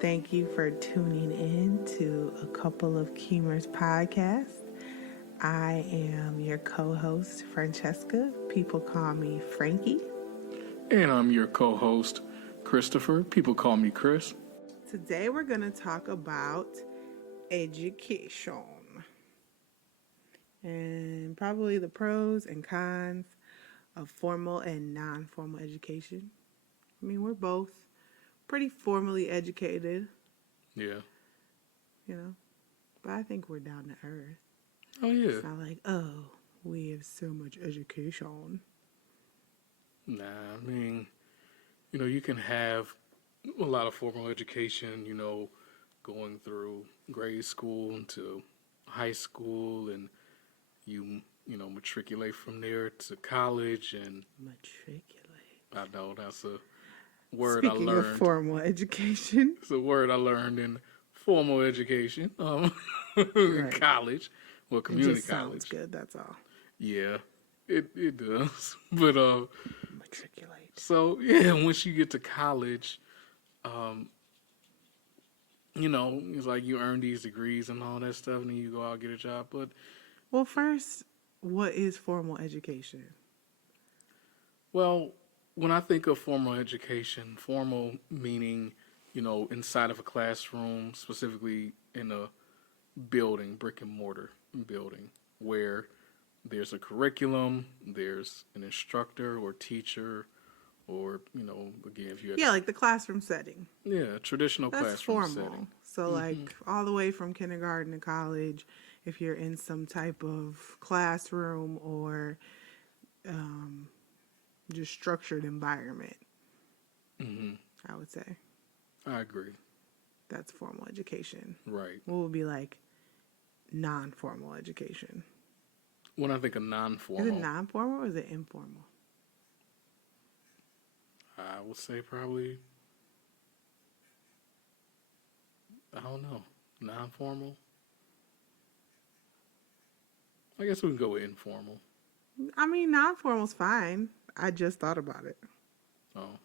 Thank you for tuning in to a Couple of Keemers podcast. I am your co-host, Francesca. People call me Frankie. And I'm your co-host, Christopher. People call me Chris. Today we're going to talk about education and probably the pros and cons of formal and non-formal education. I mean, we're both pretty formally educated, Yeah. but I think we're down to earth. Oh, yeah. It's not like, oh, we have so much education. Nah, I mean, you can have a lot of formal education, going through grade school into high school, and you matriculate from there to college. And Matriculate. I know that's a word Speaking I learned. of formal education. It's a word I learned in formal education, Right. college, well, community it just college. Sounds good, that's all. Yeah, it does. But Matriculate. so yeah, once you get to college, it's like you earn these degrees and all that stuff, and then you go out and get a job. But Well, first, what is formal education? well, when I think of formal education, formal meaning, inside of a classroom, specifically in a building, brick and mortar building, where there's a curriculum, there's an instructor or teacher, or, again, if you had... Yeah, like the classroom setting. Yeah, traditional That's classroom formal. setting. So, like, all the way from kindergarten to college, if you're in some type of classroom or just structured environment, I would say. I agree. That's formal education. Right. What would be like non-formal education? When I think of non-formal... Is it non-formal or is it informal? I would say probably... I don't know. Non-formal? I guess we can go with informal. I mean, non-formal's fine. I just thought about it. Oh.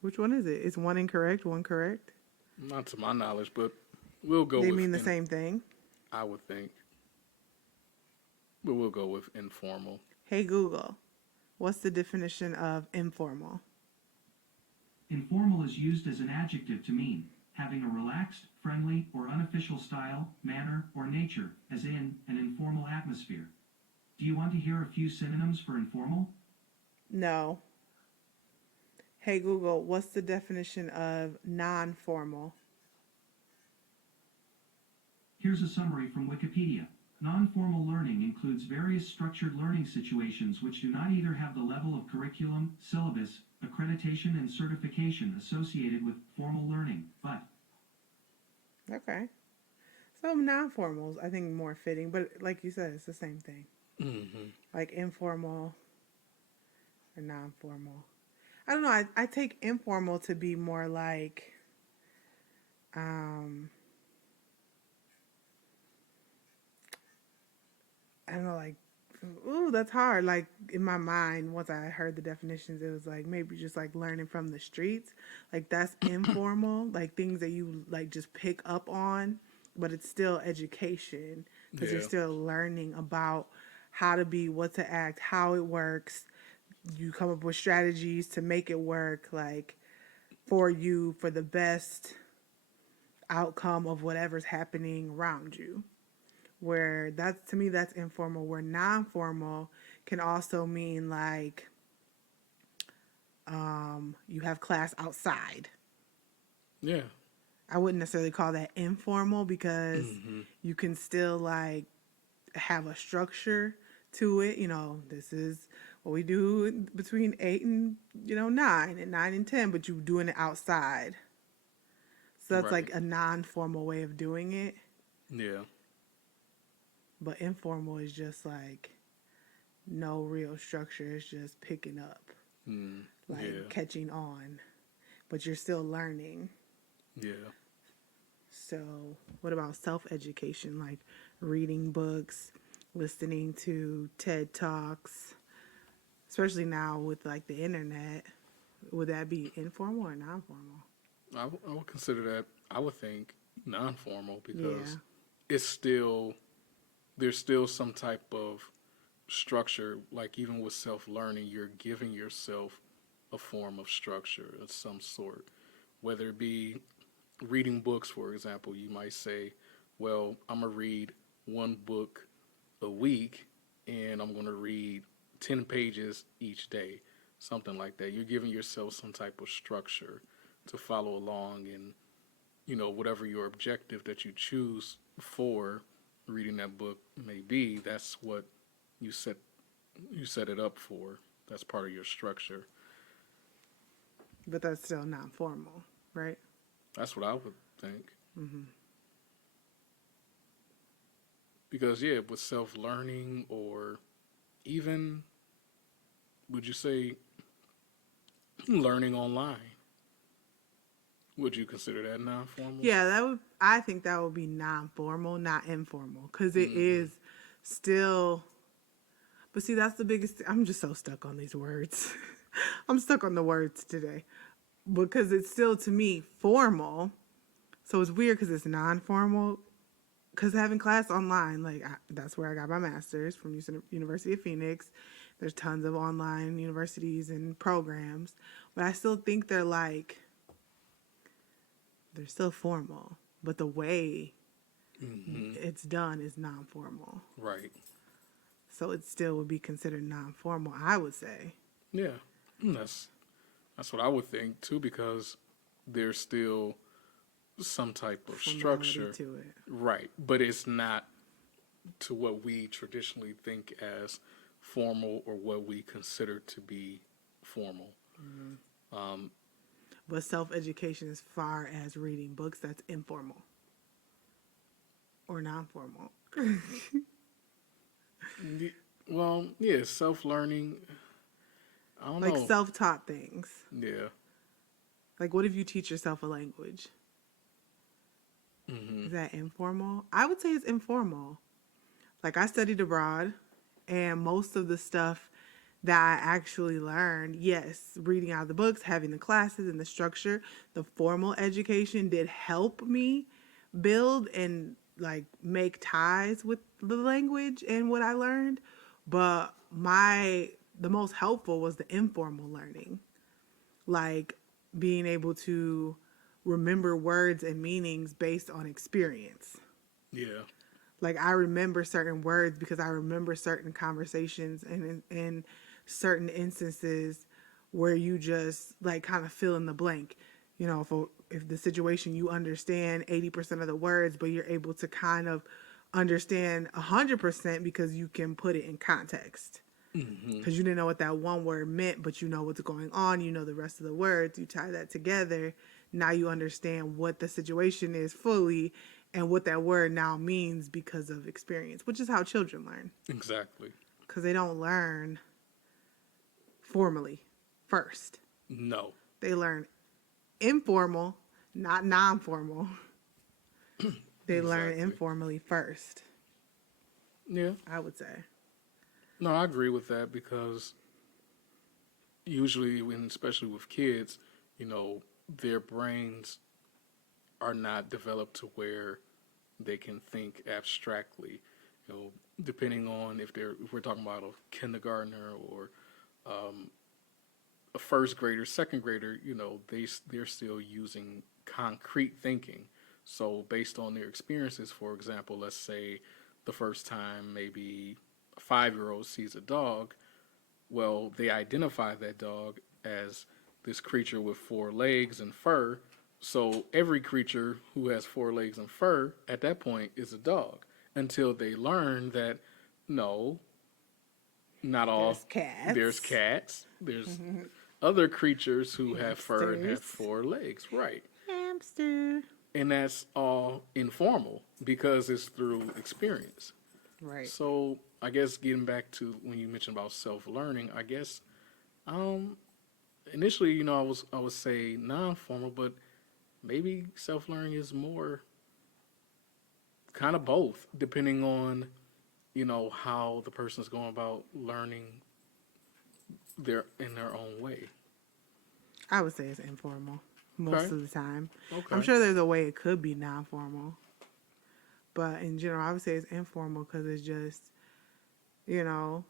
Which one is it? Is one incorrect, one correct? Not to my knowledge, but we'll go with... They mean the same thing? I would think. But we'll go with informal. Hey, Google, what's the definition of informal? Informal is used as an adjective to mean having a relaxed, friendly, or unofficial style, manner, or nature, as in an informal atmosphere. Do you want to hear a few synonyms for informal? No. Hey, Google, what's the definition of non-formal? Here's a summary from Wikipedia. Non-formal learning includes various structured learning situations which do not either have the level of curriculum, syllabus, accreditation, and certification associated with formal learning, but... Okay. So non-formals, I think, more fitting, but like you said, it's the same thing. Mm-hmm. Like informal or non-formal. I don't know, I take informal to be more like, I don't know, like, ooh, that's hard. Like, in my mind, once I heard the definitions, it was like maybe just like learning from the streets. Like, that's informal, like things that you like just pick up on, but it's still education because you're still learning about how to be, what to act, how it works. You come up with strategies to make it work, like, for you, for the best outcome of whatever's happening around you. Where that's, to me, that's informal. Where non-formal can also mean like you have class outside. Yeah. I wouldn't necessarily call that informal because you can still like have a structure to it. This is what we do between 8 and 9 and 9 and 10, but you're doing it outside. So that's like a non-formal way of doing it. Yeah. But informal is just like no real structure. It's just picking up, catching on. But you're still learning. Yeah. So what about self-education? Like reading books, listening to TED Talks, especially now with like the internet. Would that be informal or non-formal? I would consider that. I would think non-formal because Yeah. it's still there's still some type of structure. Like even with self-learning, you're giving yourself a form of structure of some sort, whether it be reading books, for example. You might say, "Well, I'm gonna read one book a week, and I'm gonna read 10 pages each day." Something like that. You're giving yourself some type of structure to follow along, and whatever your objective that you choose for reading that book may be, that's what you set you set it up for. That's part of your structure. But that's still not formal, right? That's what I would think. Because yeah, with self-learning, or even, would you say, learning online, would you consider that non-formal? Yeah, I think that would be non-formal, not informal, because it Hmm. is still. But see, that's the biggest. I'm just so stuck on these words. I'm stuck on the words today because it's still to me formal. So it's weird because it's non-formal. Because having class online, like that's where I got my master's from University of Phoenix. There's tons of online universities and programs, but I still think they're still formal, but the way Hmm. it's done is non-formal. Right. So it still would be considered non-formal, I would say. Yeah. That's what I would think too, because there's still some type of Formality structure. to it. Right. But it's not to what we traditionally think as formal, or what we consider to be formal. Um, But self-education as far as reading books, that's informal or non-formal. well, yeah, self-learning. I don't Like know. self-taught things. Yeah. Like what if you teach yourself a language? Hmm. Is that informal? I would say it's informal. Like I studied abroad, and most of the stuff that I actually learned, yes, reading out of the books, having the classes and the structure, the formal education did help me build and like make ties with the language and what I learned. But the most helpful was the informal learning, like being able to remember words and meanings based on experience. Yeah. Like I remember certain words because I remember certain conversations and in certain instances where you just like kind of fill in the blank. You know, if the situation you understand 80% of the words, but you're able to kind of understand 100% because you can put it in context. Hmm. Because you didn't know what that one word meant, but you know what's going on. You know the rest of the words. You tie that together. Now you understand what the situation is fully and what that word now means because of experience, which is how children learn. Exactly. Because they don't learn formally first, No. they learn informal, not non formal. They learn Exactly. informally first, Yeah. I would say. No, I agree with that, because usually, when especially with kids, their brains are not developed to where they can think abstractly. You know, depending on if we're talking about a kindergartner, or um, a first grader, second grader, they're still using concrete thinking. So based on their experiences, for example, let's say the first time maybe a 5-year old sees a dog, well, they identify that dog as this creature with 4 legs and fur. So every creature who has 4 legs and fur at that point is a dog, until they learn that no, not all. There's There's cats, cats. There's other creatures who have fur and have hamsters, 4 legs, right? hamster. And that's all informal because it's through experience. Right. So I guess getting back to when you mentioned about self-learning, I guess um, initially, I would say non-formal, but maybe self-learning is more kind of both, depending on how the person's going about learning in their own way. I would say it's informal. most Okay. of the time. I'm Okay. sure there's a way it could be non-formal, but in general, I would say it's informal because it's just, you know,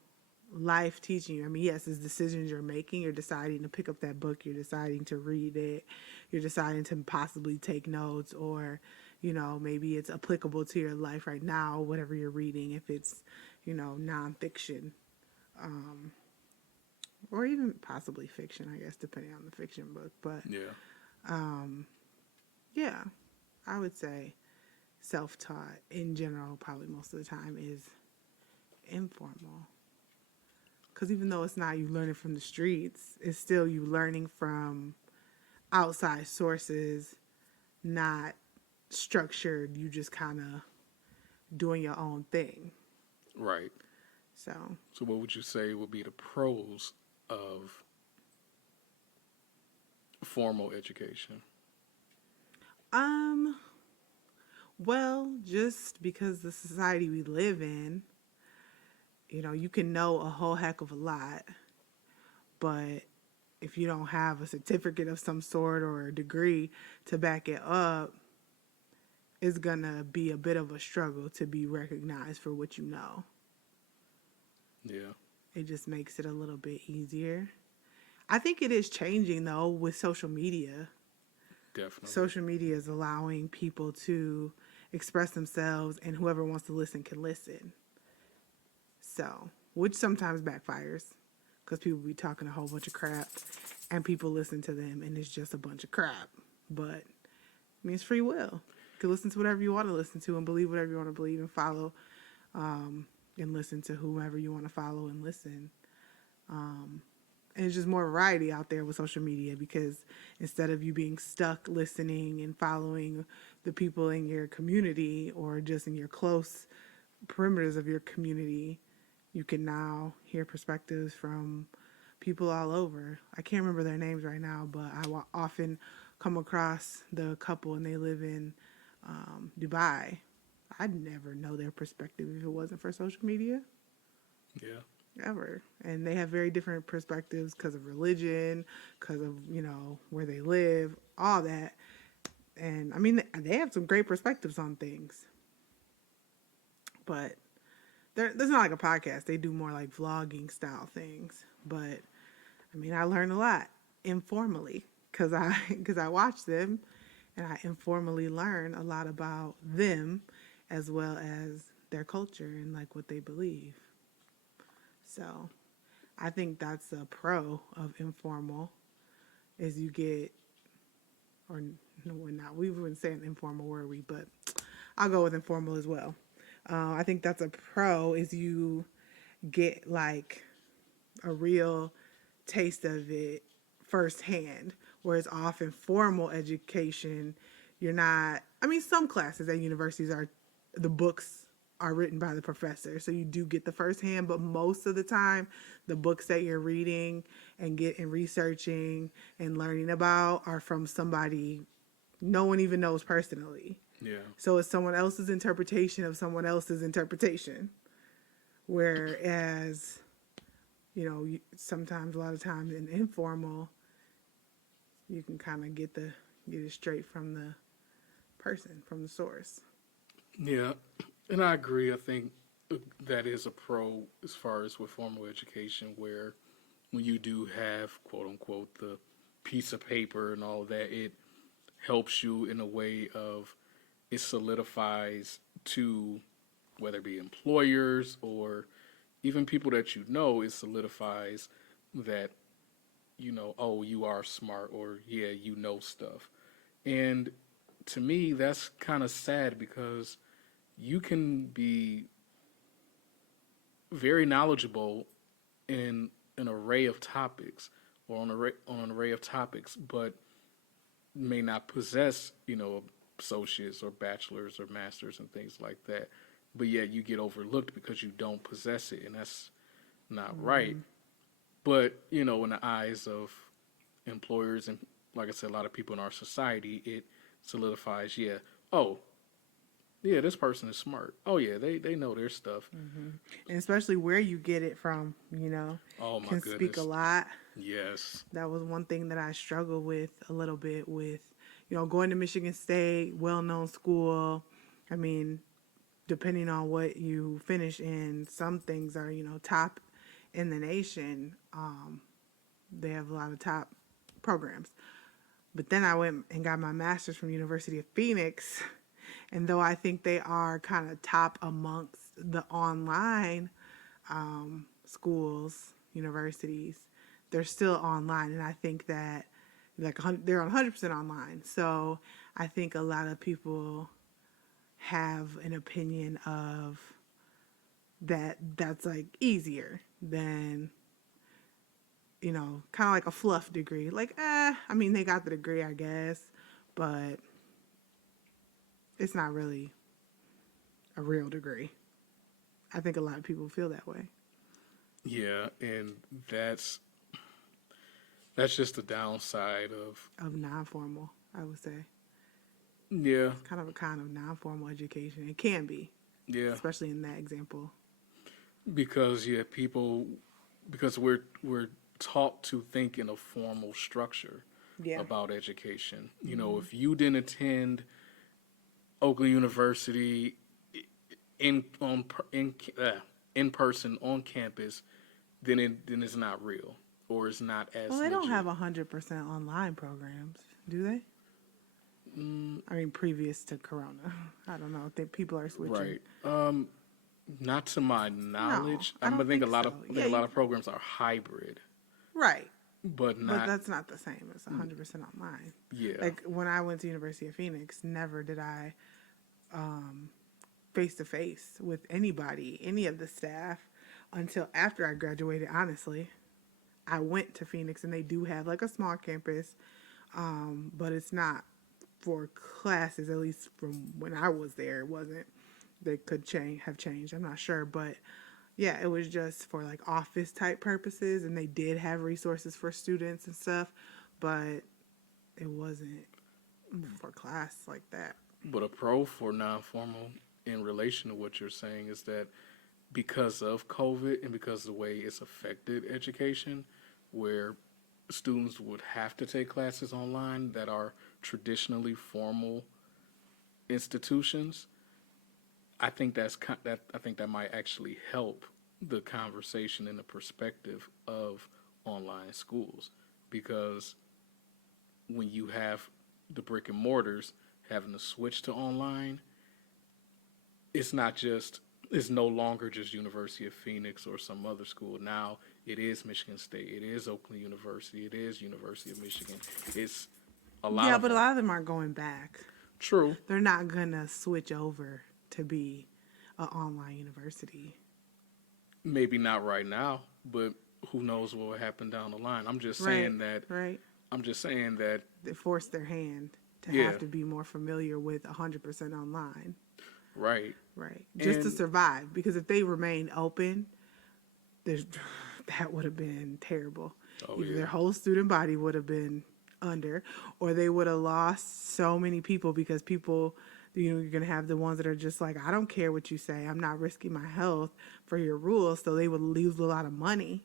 life teaching you. I mean, yes, it's decisions you're making. You're deciding to pick up that book. You're deciding to read it. You're deciding to possibly take notes, or, you know, maybe it's applicable to your life right now, whatever you're reading, if it's, you know, nonfiction, or even possibly fiction, I guess, depending on the fiction book. But Yeah. yeah, I would say self taught in general, probably most of the time, is informal. Because even though it's not you learning from the streets, it's still you learning from outside sources, not structured. You just kind of doing your own thing. Right. So, So what would you say would be the pros of formal education? um, well, just because the society we live in, you know, you can know a whole heck of a lot, but if you don't have a certificate of some sort or a degree to back it up, it's gonna be a bit of a struggle to be recognized for what you know. Yeah. It just makes it a little bit easier. I think it is changing though with social media. Definitely. Social media is allowing people to express themselves, and whoever wants to listen can listen. So, which sometimes backfires because people be talking a whole bunch of crap and people listen to them and it's just a bunch of crap. But I mean, it's free will. You can listen to whatever you want to listen to and believe whatever you want to believe and follow and listen to whomever you want to follow and listen. And it's just more variety out there with social media because instead of you being stuck listening and following the people in your community or just in your close perimeters of your community, you can now hear perspectives from people all over. I can't remember their names right now, but often come across the couple and they live in Dubai. I'd never know their perspective if it wasn't for social media, Yeah. ever. And they have very different perspectives because of religion, because of, you know, where they live, all that. And I mean, they have some great perspectives on things, but there's not like a podcast. They do more like vlogging style things. But I mean, I learned a lot informally because because I watch them and I informally learn a lot about them as well as their culture and like what they believe. So I think that's a pro of informal is you get, or no, we're not. We wouldn't say an informal, were we? But I'll go with informal as well. I think that's a pro is you get like a real taste of it firsthand. Whereas often formal education, you're not. I mean, some classes at universities are the books are written by the professor, so you do get the firsthand. But most of the time, the books that you're reading and researching and learning about are from somebody no one even knows personally. Yeah. So it's someone else's interpretation of someone else's interpretation. Whereas, you know, sometimes a lot of times in informal, you can kind of get it straight from the person, from the source. Yeah. And I agree. I think that is a pro as far as with formal education, where when you do have quote unquote the piece of paper and all that, it helps you in a way of it solidifies to whether it be employers or even people that you know, it solidifies that, you know, oh, you are smart or yeah, you know stuff. And to me, that's kind of sad because you can be very knowledgeable in an array of topics or on an array of topics, but may not possess, you know, associates or bachelors or masters and things like that. But yet you get overlooked because you don't possess it, and that's not right. But, you know, in the eyes of employers and, like I said, a lot of people in our society, it solidifies, yeah, oh, yeah, this person is smart. Oh, yeah, they know their stuff. And especially where you get it from, you know, Oh, my can speak a goodness. lot. Yes. That was one thing that I struggled with a little bit with, going to Michigan State, well-known school. I mean, depending on what you finish in, some things are, top in the nation. They have a lot of top programs. But then I went and got my master's from University of Phoenix. And though I think they are kind of top amongst the online schools, universities, they're still online. And I think that they're 100% online. So I think a lot of people have an opinion of that's like easier than, kind of like a fluff degree. Like, I mean, they got the degree, I guess, but it's not really a real degree. I think a lot of people feel that way. Yeah, and that's just the downside Of non-formal, I would say. yeah, It's kind of non-formal education. It can be, yeah, especially in that example. because because we're taught to think in a formal structure Yeah. about education. You know, if you didn't attend Oakland University in person on campus, then it's not real, or it's not as Well, they don't legit. have 100% online programs, do they? I mean, previous to Corona. I don't know. I think people are switching. Right. Not to my knowledge. I don't think think a lot so. of I think Yeah, a lot of programs are hybrid, Right. but But not. that's not the same as 100% online. Yeah. Like when I went to University of Phoenix, never did I face to face with anybody, any of the staff, until after I graduated. Honestly, I went to Phoenix, and they do have like a small campus, but it's not for classes. At least from when I was there, it wasn't. They could have changed. I'm not sure, but yeah, it was just for like office type purposes, and they did have resources for students and stuff, but it wasn't for class like that. But a pro for non-formal in relation to what you're saying is that because of COVID and because of the way it's affected education, where students would have to take classes online that are traditionally formal institutions, I think I think that might actually help the conversation and the perspective of online schools, because when you have the brick and mortars having to switch to online, it's no longer just University of Phoenix or some other school. Now it is Michigan State, it is Oakland University, it is University of Michigan. It's a lot Yeah, of but a lot of them aren't going back. true. They're not gonna switch over to be an online university. Maybe not right now, but who knows what will happen down the line. I'm just saying that Right. they forced their hand to Yeah. have to be more familiar with 100% online. right. Right. Just to And survive. Because if they remained open, there's that would have been terrible. oh Either yeah. their whole student body would have been under, or they would have lost so many people because people, you're going to have the ones that are just like, I don't care what you say. I'm not risking my health for your rules. So they would lose a lot of money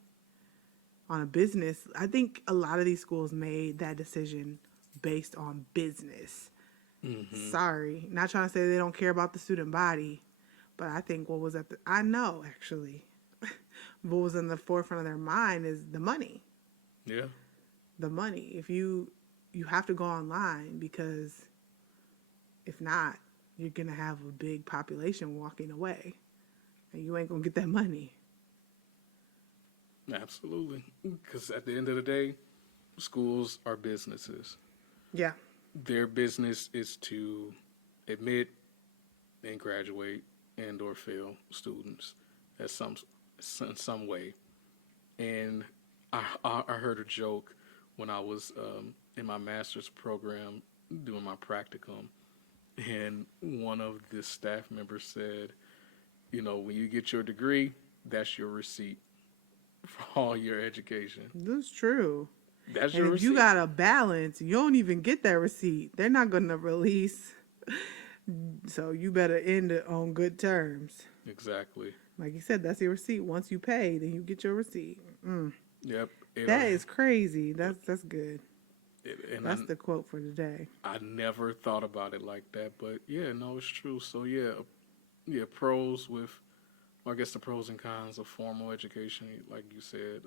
on a business. I think a lot of these schools made that decision based on business. Sorry, not trying to say they don't care about the student body, but I think I know actually, what was in the forefront of their mind is the money. Yeah. The money. If you have to go online, because if not, you're gonna have a big population walking away, and you ain't gonna get that money. Absolutely. Because at the end of the day, schools are businesses. Yeah. Their business is to admit and graduate and or fail students in some way. And I heard a joke when I was in my master's program doing my practicum, and one of the staff members said, when you get your degree, that's your receipt for all your education. That's true. That's And your if you receipt. got a balance, you don't even get that receipt. They're not going to release. So you better end it on good terms. Exactly. Like you said, that's your receipt. Once you pay, then you get your receipt. Yep. That is crazy. That's good. And That's the quote for today. I never thought about it like that, but yeah, no, it's true. So yeah, pros with, well, I guess the pros and cons of formal education, like you said,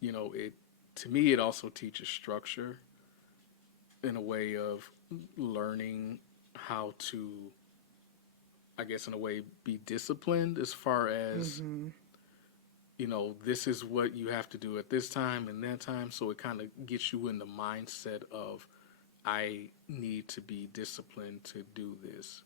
it to me it also teaches structure in a way of learning how to, I guess, in a way, be disciplined as far as, this is what you have to do at this time and that time. So it kind of gets you in the mindset of, I need to be disciplined to do this.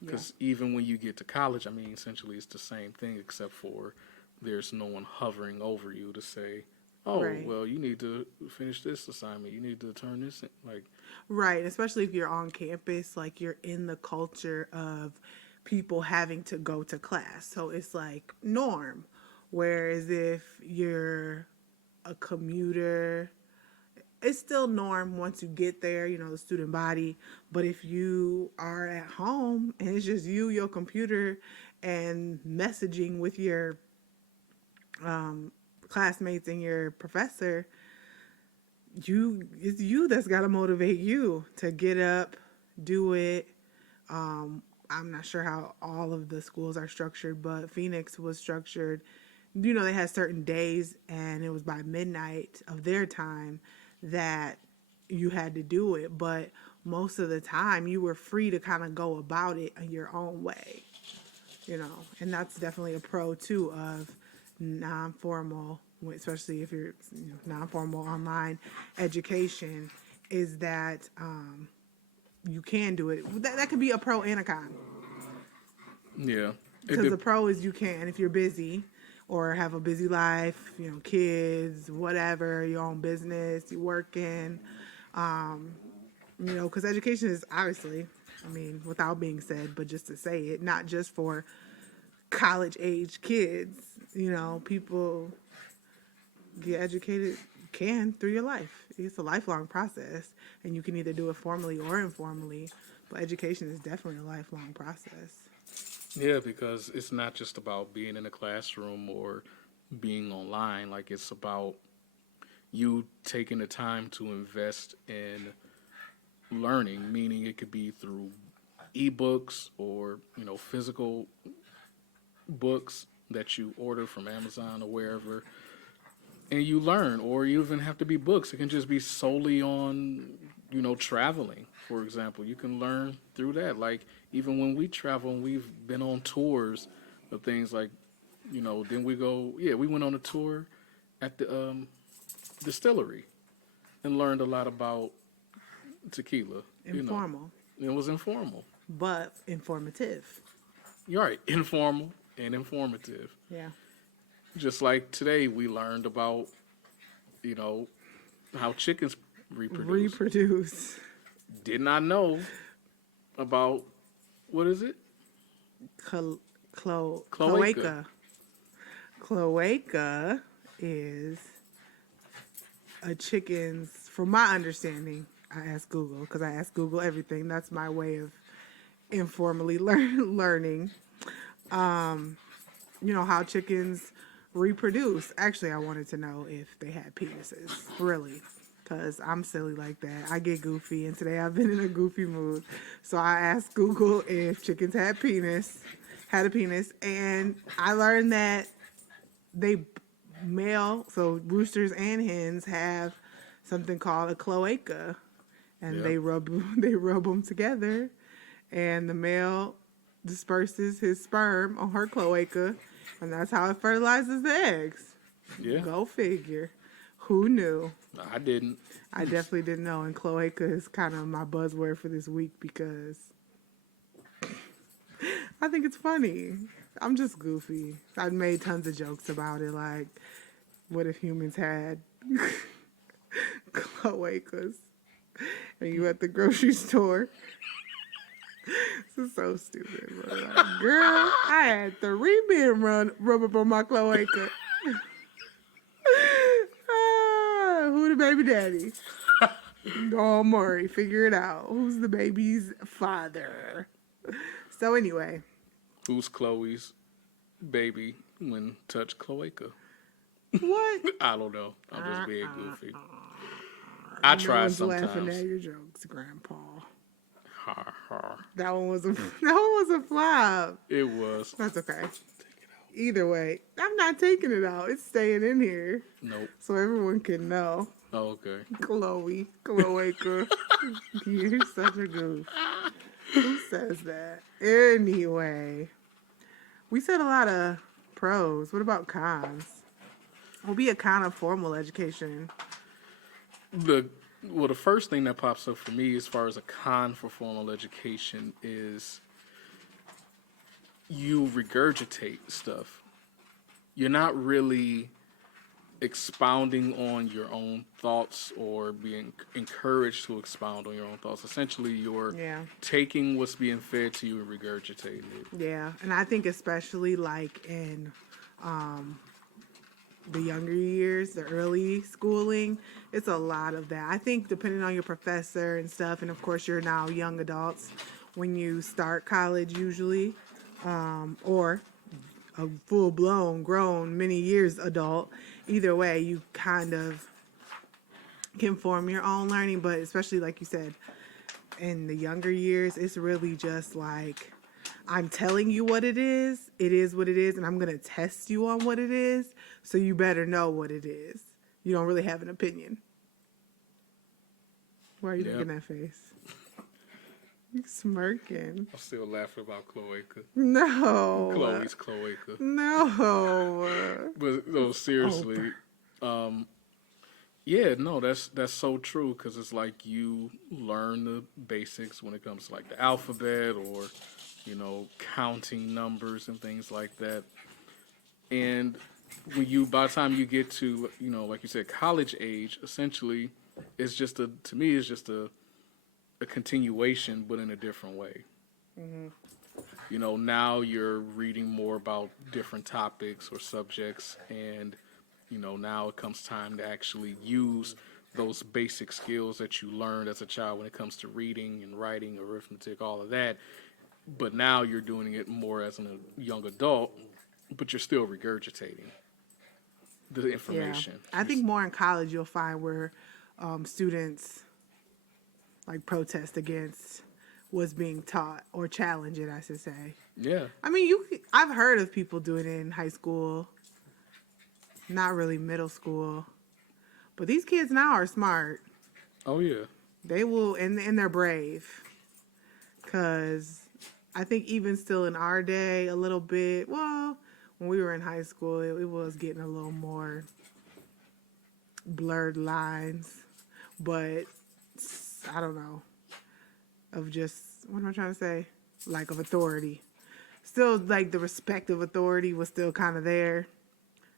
Because even when you get to college, I mean, essentially it's the same thing, except for there's no one hovering over you to say, oh, Right. well, you need to finish this assignment. You need to turn this in. Like, Right, especially if you're on campus, like you're in the culture of people having to go to class. So it's like norm. Whereas if you're a commuter, it's still norm once you get there, the student body. But if you are at home and it's just you, your computer, and messaging with your classmates and your professor, it's you that's got to motivate you to get up, do it. I'm not sure how all of the schools are structured, but Phoenix was structured. They had certain days, and it was by midnight of their time that you had to do it. But most of the time, you were free to kind of go about it in your own way, and that's definitely a pro too of non-formal, especially if you're non-formal online education, is that you can do it. That could be a pro and a con. yeah. Because the pro is you can, if you're busy or have a busy life, kids, whatever, your own business, you working, because education is obviously, without being said, but just to say it, not just for college age kids, people get educated through your life. It's a lifelong process, and you can either do it formally or informally, but education is definitely a lifelong process. Yeah, because it's not just about being in a classroom or being online. Like, it's about you taking the time to invest in learning, meaning it could be through ebooks or, physical books that you order from Amazon or wherever, and you learn, or you even have to be books. It can just be solely on, traveling, for example. You can learn through that. Like, even when we travel and we've been on tours of things like, then we went on a tour at the distillery and learned a lot about tequila. Informal, It was informal. but informative. You're right, informal and informative. Yeah. Just like today, we learned about, how chickens reproduce. Did not know about, what is it? Cloaca. Cloaca is a chicken's, from my understanding, I asked Google, because I asked Google everything. That's my way of informally learning. How chickens reproduce. Actually, I wanted to know if they had penises, really, because I'm silly like that. I get goofy, and today I've been in a goofy mood. So I asked Google if chickens had a penis, and I learned that so roosters and hens have something called a cloaca, and they rub them together, and the male disperses his sperm on her cloaca, and that's how it fertilizes the eggs. Yeah. Go figure. Who knew? I didn't. I definitely didn't know. And cloaca is kind of my buzzword for this week because I think it's funny. I'm just goofy. I've made tons of jokes about it, like, what if humans had cloacas and you at the grocery store? This is so stupid, bro. Like, girl, I had 3 men rub up on my cloaca. Who the baby daddy? Oh, Maury, figure it out. Who's the baby's father? So anyway. Who's Chloe's baby when touch cloaca? What? I don't know. I'm just being goofy. I No try one's laughing sometimes. at your jokes, Grandpa. Ha ha. That one was a that one was a flop. It was. That's okay. Either way, I'm not taking it out. It's staying in here Nope. so everyone can know. Oh, okay. Chloe, you're such a goof. Who says that? Anyway, we said a lot of pros. What about cons? Will be a con of formal education. The first thing that pops up for me as far as a con for formal education is you regurgitate stuff. You're not really expounding on your own thoughts or being encouraged to expound on your own thoughts. Essentially, you're taking what's being fed to you and regurgitating it. Yeah, and I think especially like in the younger years, the early schooling, it's a lot of that. I think depending on your professor and stuff, and of course you're now young adults when you start college usually, or a full-blown, grown, many years adult. Either way, you kind of can form your own learning, but especially like you said, in the younger years, it's really just like, I'm telling you what it is what it is, and I'm going to test you on what it is, so you better know what it is. You don't really have an opinion. Why are you making that face? You smirking. I'm still laughing about Cloaca. No. Chloe's Cloaca. No. But no, seriously. Yeah, no, that's so true, because it's like you learn the basics when it comes to like the alphabet or, counting numbers and things like that. And by the time you get to, like you said, college age, essentially, to me, it's just a continuation, but in a different way. Mm-hmm. Now you're reading more about different topics or subjects, and now it comes time to actually use those basic skills that you learned as a child when it comes to reading and writing, arithmetic, all of that. But now you're doing it more as a young adult, but you're still regurgitating the information. Yeah. I think more in college you'll find where students like protest against what's being taught or challenge it, I should say. Yeah. I mean, I've heard of people doing it in high school, not really middle school, but these kids now are smart. Oh yeah. They will, and they're brave, because I think even still in our day, a little bit. Well, when we were in high school, it was getting a little more blurred lines, but I don't know, of just, what am I trying to say? Like, of authority. Still, like, the respect of authority was still kind of there.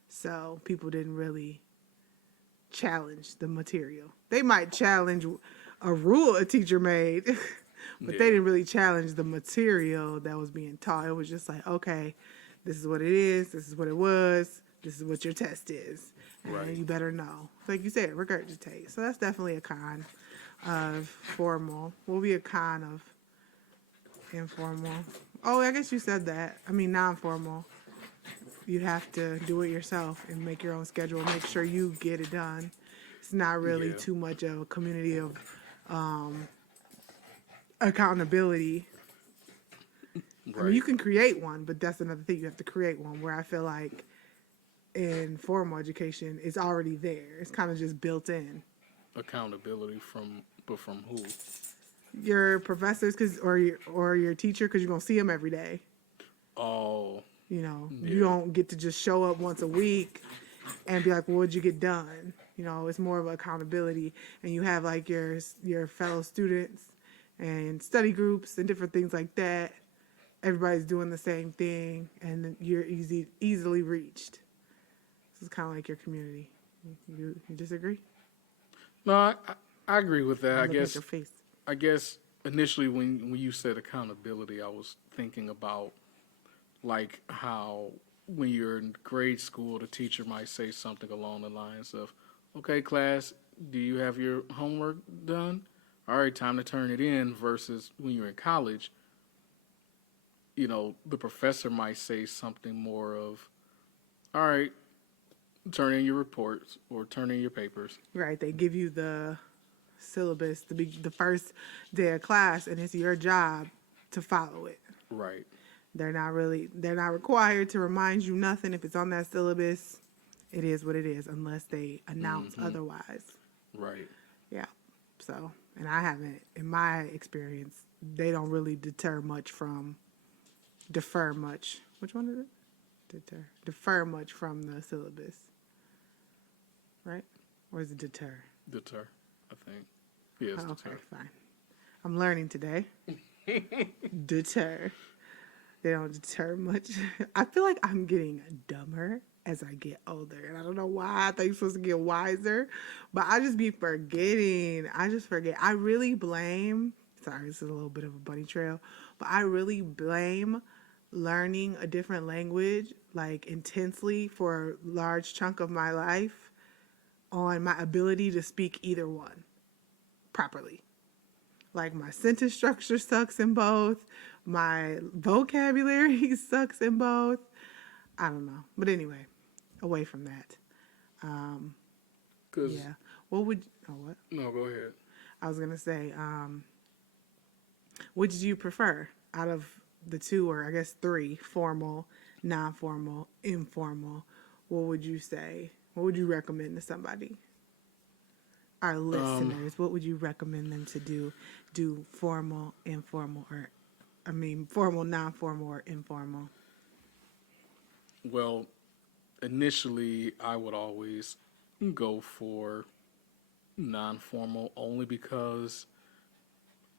So people didn't really challenge the material. They might challenge a rule a teacher made, but they didn't really challenge the material that was being taught. It was just like, okay, this is what it is. This is what it was. This is what your test is. And you better know. Like you said, regurgitate. So that's definitely a con of formal. What will be a con of informal? Oh, I guess you said that. I mean, non-formal. You have to do it yourself and make your own schedule. Make sure you get it done. It's not really too much of a community of accountability. Right. I mean, you can create one, but that's another thing. You have to create one, where I feel like in formal education, it's already there. It's kind of just built in. Accountability from who? Your professors, or your teacher, because you're going to see them every day. Oh. You don't get to just show up once a week and be like, well, what'd you get done? It's more of accountability. And you have like your fellow students and study groups and different things like that. Everybody's doing the same thing, and you're easily reached. This is kind of like your community. You disagree? No, I agree with that. I guess initially when you said accountability, I was thinking about like how when you're in grade school, the teacher might say something along the lines of, okay, class, do you have your homework done? All right, time to turn it in, versus when you're in college, the professor might say something more of, all right, turn in your reports or turn in your papers. Right. They give you the syllabus the first day of class, and it's your job to follow it. Right. They're not required to remind you nothing. If it's on that syllabus, it is what it is, unless they announce otherwise. Right. Yeah. So, and I haven't, in my experience, they don't really defer much. Which one is it? Defer much from the syllabus. Right? Or is it deter? Deter, I think. Yeah, it's Okay, deter. fine. I'm learning today. Deter. They don't deter much. I feel like I'm getting dumber as I get older. And I don't know why. I thought you're supposed to get wiser. But I just be forgetting. I just forget. I really blame, sorry, this is a little bit of a bunny trail, but I really blame learning a different language, like intensely for a large chunk of my life, on my ability to speak either one properly. Like my sentence structure sucks in both. My vocabulary sucks in both. I don't know. But anyway, away from that. Cause Yeah. What? no, go ahead. I was going to say, what did you prefer out of the two, or I guess three, formal, non-formal, informal? What would you say? What would you recommend to somebody? Our listeners, what would you recommend them to do? Do formal, informal, formal, non-formal, or informal? Well, initially, I would always go for non-formal only because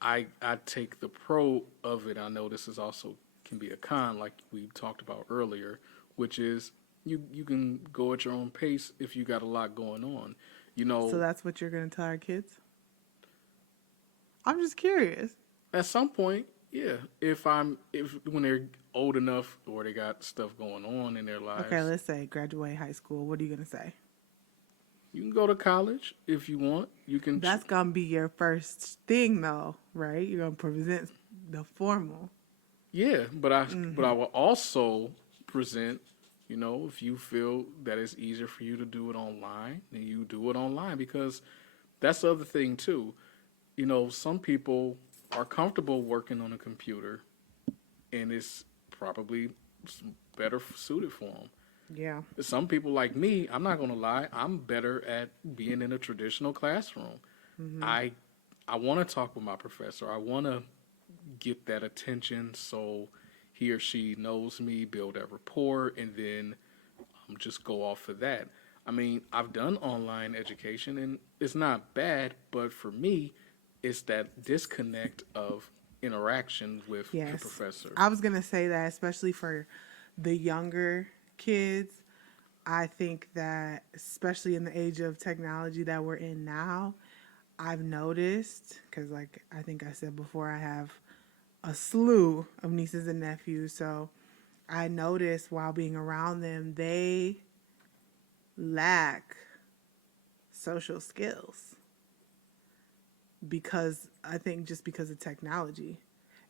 I take the pro of it. I know this is also can be a con, like we talked about earlier, which is you can go at your own pace if you got a lot going on. So that's what you're going to tell our kids? I'm just curious. At some point, yeah. If when they're old enough or they got stuff going on in their lives. Okay, let's say graduate high school. What are you going to say? You can go to college if you want. You can. That's going to be your first thing, though, right? You're going to present the formal. Yeah, but I will also present. If you feel that it's easier for you to do it online, then you do it online, because that's the other thing too. Some people are comfortable working on a computer, and it's probably better suited for them. Yeah. Some people like me, I'm not going to lie, I'm better at being in a traditional classroom. I want to talk with my professor. I want to get that attention so he or she knows me, build that rapport, and then just go off of that. I mean, I've done online education, and it's not bad, but for me, it's that disconnect of interaction with the professor. I was going to say that, especially for the younger kids. I think that, especially in the age of technology that we're in now, I've noticed, because like I think I said before, I have a slew of nieces and nephews. So I noticed while being around them, they lack social skills because of technology.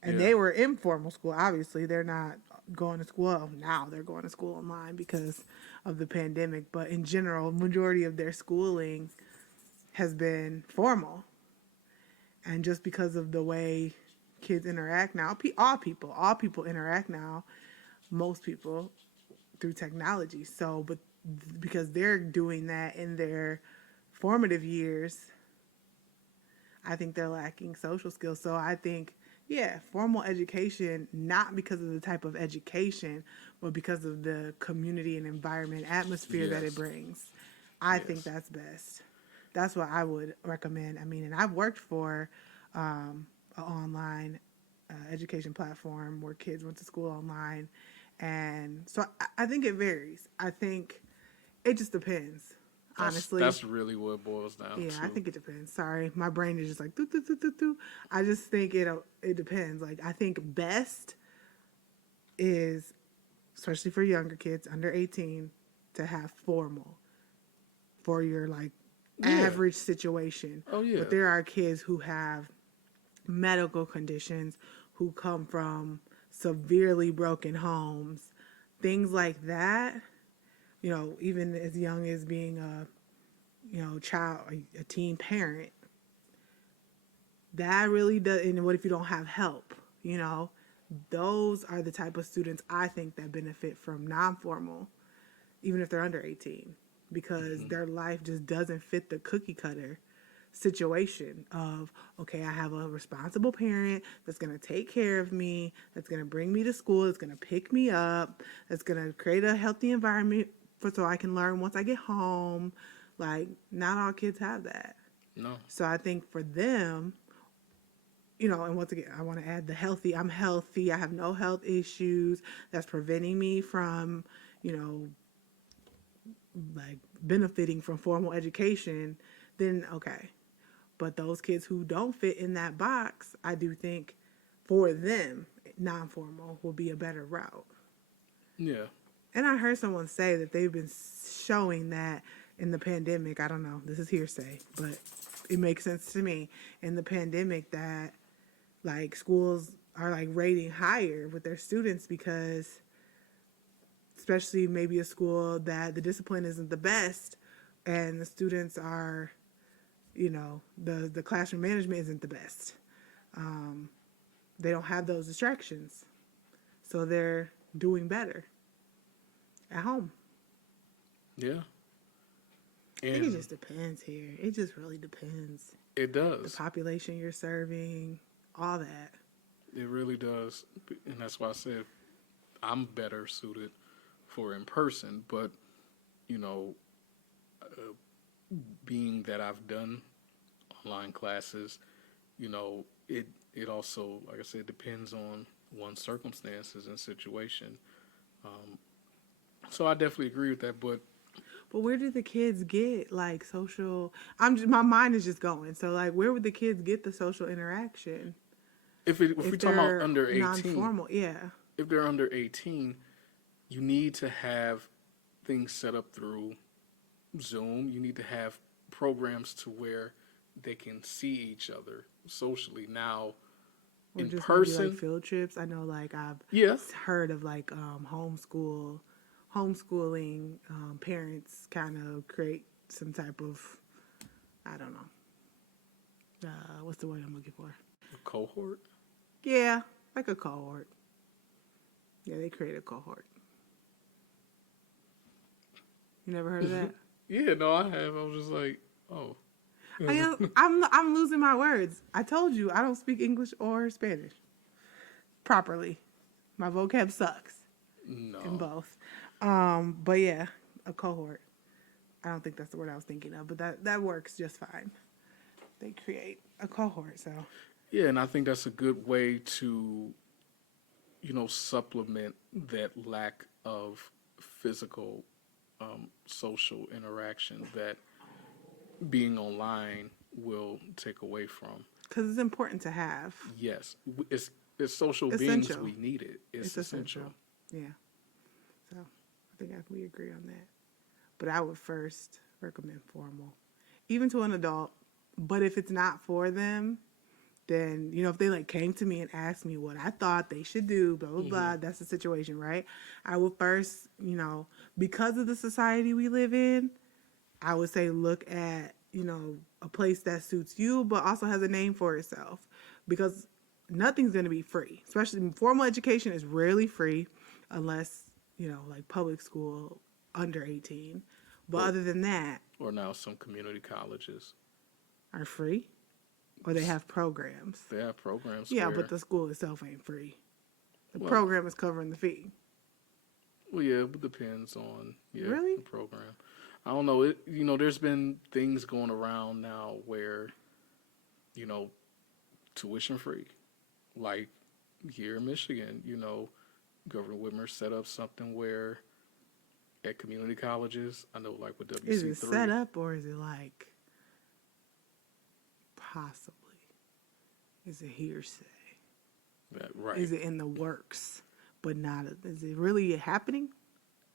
And they were in formal school. Obviously, they're not going to school. Well, now they're going to school online because of the pandemic. But in general, majority of their schooling has been formal. And just because of the way kids interact now, all people interact now, most people, through technology. So, but because they're doing that in their formative years, I think they're lacking social skills. So I think, formal education, not because of the type of education, but because of the community and environment, atmosphere that it brings. I think that's best. That's what I would recommend. I mean, and I've worked for an online education platform where kids went to school online. And so I think it varies. I think it just depends. Honestly, that's really what it boils down to. Yeah, I think it depends. Sorry, my brain is just like, doo, doo, doo, doo, doo. I just think it depends. Like, I think best is, especially for younger kids under 18, to have formal for your average situation. Oh yeah. But there are kids who have medical conditions, who come from severely broken homes, things like that. you know, even as young as being a, you know, child, a teen parent, that really does. And what if you don't have help? You know, those are the type of students I think that benefit from non-formal, even if they're under 18, because their life just doesn't fit the cookie cutter situation of, okay, I have a responsible parent that's going to take care of me, that's going to bring me to school, that's going to pick me up, that's going to create a healthy environment for so I can learn once I get home. Like, not all kids have that. No. So I think for them, you know, and once again, I want to add the healthy. I'm healthy. I have no health issues that's preventing me from, you know, like benefiting from formal education. Then okay. But those kids who don't fit in that box, I do think for them, non-formal will be a better route. Yeah. And I heard someone say that they've been showing that in the pandemic. I don't know. This is hearsay, but it makes sense to me. In the pandemic, that like schools are like rating higher with their students because, especially maybe a school that the discipline isn't the best and the students are, you know, the classroom management isn't the best. They don't have those distractions. So they're doing better at home. Yeah. I think it And just depends here. It just really depends. it The does. population you're serving, all that. It really does. And that's why I said I'm better suited for in person. But, you know, being that I've done online classes, you know, it also, like I said, depends on one's circumstances and situation. So I definitely agree with that. But But where do the kids get like social? I'm just, my mind is just going. So like, where would the kids get the social interaction if we're talking about they're under 18, non-formal? Yeah. if they're under 18, you need to have things set up through Zoom. You need to have programs to where they can see each other socially. Now, Or in just person, maybe like field trips. I know like I've yeah, heard of like homeschooling parents kind of create some type of, I don't know, what's the word I'm looking for? a cohort. Yeah, like a cohort. Yeah, they create a cohort. You never heard of that? Yeah, no, I have. I was just like, oh, I'm losing my words. I told you I don't speak English or Spanish properly. My vocab sucks in no, both. But yeah, a cohort. I don't think that's the word I was thinking of, but that works just fine. They create a cohort, so yeah, and I think that's a good way to, you know, supplement that lack of physical, social interaction that being online will take away from. because it's important to have. Yes, it's social beings. Essential. We need it. It's essential. Yeah. So I think we agree on that. But I would first recommend formal, even to an adult. But if it's not for them, then, you know, if they like came to me and asked me what I thought they should do, blah, blah, blah, that's the situation, right? I would first, you know, because of the society we live in, I would say look at, you know, a place that suits you, but also has a name for itself. Because nothing's going to be free. Especially formal education is rarely free unless, you know, like public school under 18. But other than that, Or now some community colleges, are free or they have programs. they have programs. Yeah, where, but the school itself ain't free. The Well- program is covering the fee. well, yeah, it depends on Really? the program. I don't know. You know, there's been things going around now where, you know, tuition free, like here in Michigan. You know, Governor Whitmer set up something where at community colleges, I know, like with WC3. Is it set up or is it like possibly? Is it hearsay? Right. Is it in the works but not? Is it really happening?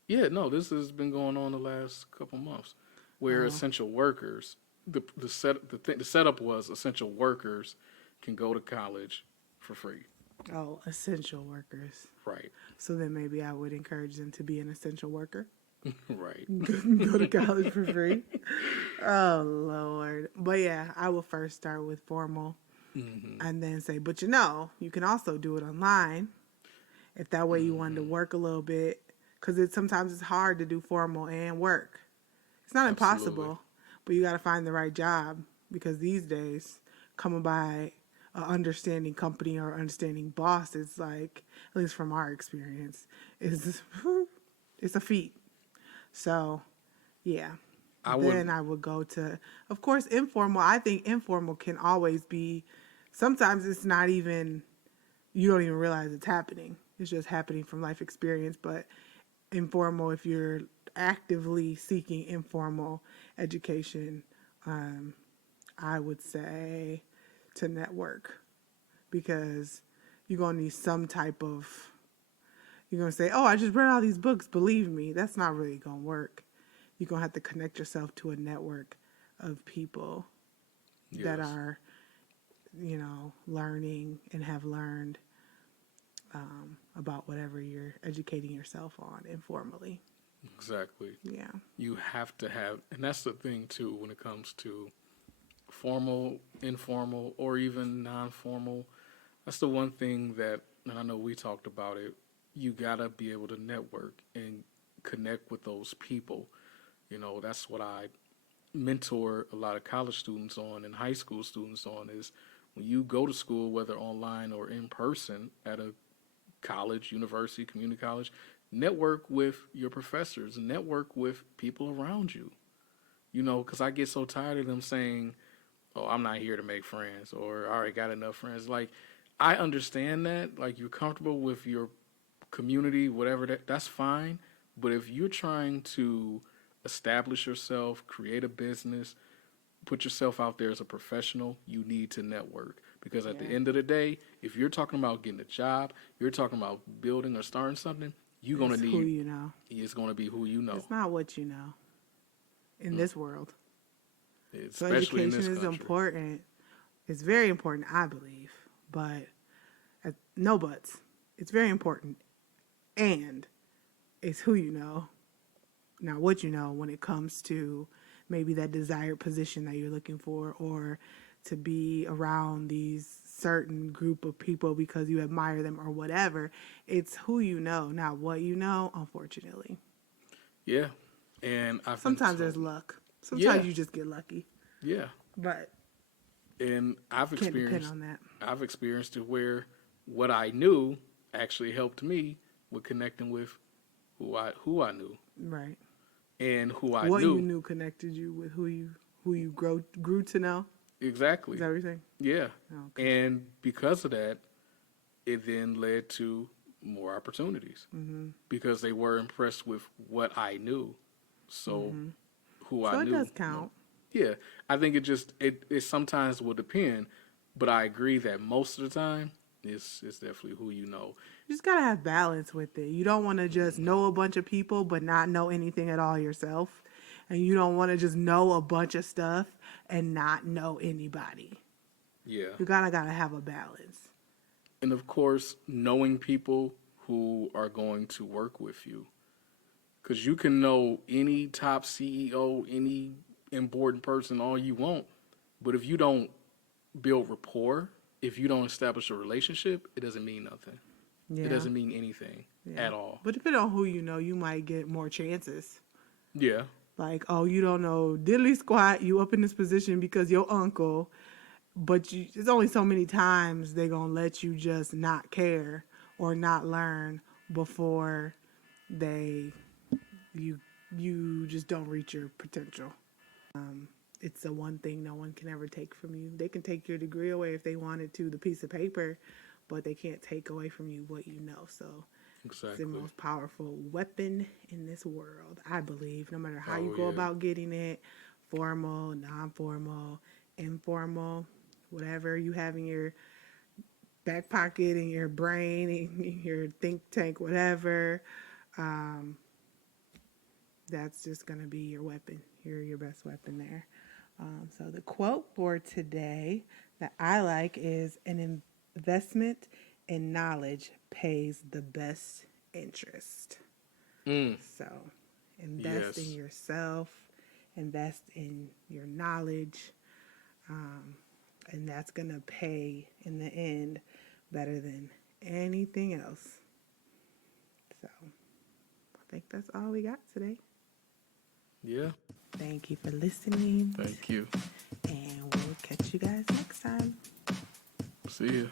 Yeah, no, this has been going on the last couple months, where essential workers, the setup was essential workers can go to college for free. Oh, essential workers. Right. So then maybe I would encourage them to be an essential worker. Right. Go to college for free. Oh Lord. But yeah, I will first start with formal and then say, but you can also do it online if that way you wanted to work a little bit, because sometimes it's hard to do formal and work. It's not Absolutely. impossible, but you got to find the right job, because these days coming by an understanding company or understanding boss is like, at least from our experience, is it's a feat. So yeah. I Then would. I would go to, of course, informal. I think informal can always be, sometimes it's not even, you don't even realize it's happening. It's just happening from life experience. But informal, if you're actively seeking informal education, I would say to network, because you're going to need some type of, you're going to say, oh, I just read all these books. Believe me, that's not really going to work. You're going to have to connect yourself to a network of people that Yes. are, learning and have learned about whatever you're educating yourself on informally. Exactly. Yeah. You have to have, and that's the thing too when it comes to formal, informal, or even non-formal. That's the one thing that, and I know we talked about it. You gotta be able to network and connect with those people. That's what I mentor a lot of college students on and high school students on is when you go to school, whether online or in person at a college, university, community college, network with your professors, network with people around you. Because I get so tired of them saying, "Oh, I'm not here to make friends," or "I already got enough friends." Like, I understand that. Like, you're comfortable with your community, whatever that's fine. But if you're trying to establish yourself, create a business, put yourself out there as a professional, you need to network. Because at the Yeah. end of the day, if you're talking about getting a job, you're talking about building or starting something, you're going to It's who need, you know. it's going to be who you know, It's not what you know in this world. So especially in education this is country. important. It's very important, I believe. But no buts. It's very important. And it's who you know, not what you know, when it comes to maybe that desired position that you're looking for, or to be around these certain group of people because you admire them or whatever. It's who you know, not what you know, unfortunately. Yeah. And I've been Sometimes told, there's luck. yeah, Sometimes you just get lucky. yeah. But And can't depend on that. I've experienced it where what I knew actually helped me with connecting with who I knew Right. and who I What you knew knew connected you with who you grew to know. Is exactly. that what you're saying? Yeah. Oh, okay. And because of that, it then led to more opportunities because they were impressed with what I knew. So who I So it knew, does count. yeah, I think it sometimes will depend, but I agree that most of the time it's definitely who you know. You just gotta have balance with it. You don't want to just know a bunch of people but not know anything at all yourself, and you don't want to just know a bunch of stuff and not know anybody. Yeah. You gotta have a balance. And of course, knowing people who are going to work with you. Because you can know any top CEO, any important person, all you want. But if you don't build rapport, if you don't establish a relationship, it doesn't mean nothing. It Yeah, doesn't mean anything yeah. at all. But depending on who you know, you might get more chances. Yeah. Like, oh, you don't know diddly squat. You up in this position because your uncle, but it's only so many times they gonna let you just not care or not learn before they you you just don't reach your potential. It's the one thing no one can ever take from you. They can take your degree away if they wanted to, the piece of paper, but they can't take away from you what you know. So it's the Exactly. most powerful weapon in this world, I believe, no matter how you Oh go yeah. about getting it, formal, non-formal, informal, whatever you have in your back pocket, in your brain, in your think tank, whatever. Um, that's just going to be your weapon. You're your best weapon there. So the quote for today that I like is, an investment in knowledge pays the best interest. Mm. So Invest in Yes. yourself, invest in your knowledge, and that's going to pay in the end better than anything else. So I think that's all we got today. Yeah. Thank you for listening, Thank you. and we'll catch you guys next time. See ya.